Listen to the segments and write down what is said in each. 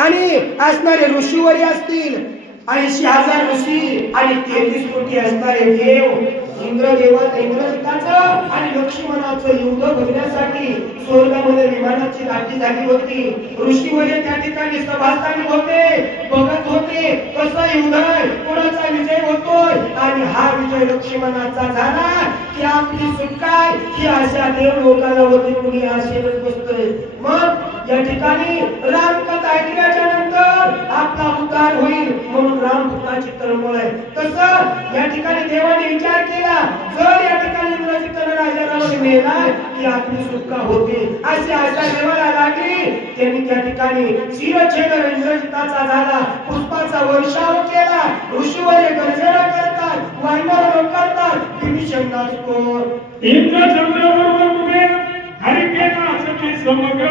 आणि असणारे ऋषीवरी असतील 80,000 ऋषी आणि 33 कोटी असणारे देव इंद्रजिताचं आणि लक्ष्मणाचं युद्ध बघण्यासाठी स्वर्गामध्ये विमानाची दाटी झाली होती. ऋषीवरी त्या ठिकाणी सभास्थानी होते, बघत होते कसं युद्ध आहे, कोणाचा विजय होतोय. आणि हा विजय लक्ष्मणाचा झाला की आपली सुटका ही अशा देव लोकांना होती. कुणी आशेवर बसतोय. मग या ठिकाणी रामकथा ऐकल्याच्या नंतर आपला उद्धार होईल म्हणून रामभक्ताची तळमळ आहे. तसं या ठिकाणी देवाने विचार केला, जर या ठिकाणी इंद्रजिताने राजाला मेला की आपली सुटका होते. अशी आशा देवाला लागली. त्यांनी त्या ठिकाणी शिरच्छेद इंद्रजिताचा झाला, पुष्पाचा वर्षाव केला. ऋषीवरे गर्जना करतात, वानर करतात. विभीषण नाचतो इंद्रचंद्र उभे हरिकेना सती समग्र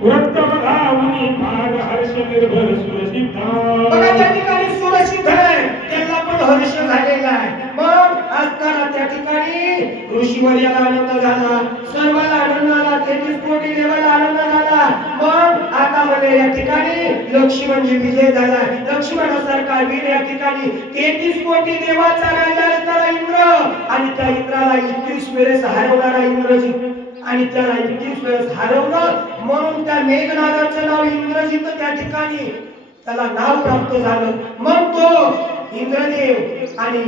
वृत्तवधावनी भाग हर्ष निर्भर सुरसिद्धा. बघा त्या ठिकाणी सुरसिद्ध आहे, त्याला पण हर्ष झालेला आहे. मग असताना त्या ठिकाणी ऋषीवर्याला आनंद झाला, सर्वाला आनंद झाला, 33 कोटी देवाला आनंद झाला. मग आता म्हणजे या ठिकाणी लक्ष्मणजी विजय झाला. लक्ष्मणासारखा वीर या ठिकाणी 33 कोटी देवाचा राजा असणारा इंद्र आणि त्या इंद्राला 21 वेळेस हरवणारा इंद्रजित आणि त्याला 21 वेळेस हरवलं म्हणून त्या मेघनादाचं नाव इंद्रजित त्या ठिकाणी त्याला नाव प्राप्त झालं. मग तो इंद्रदेव आणि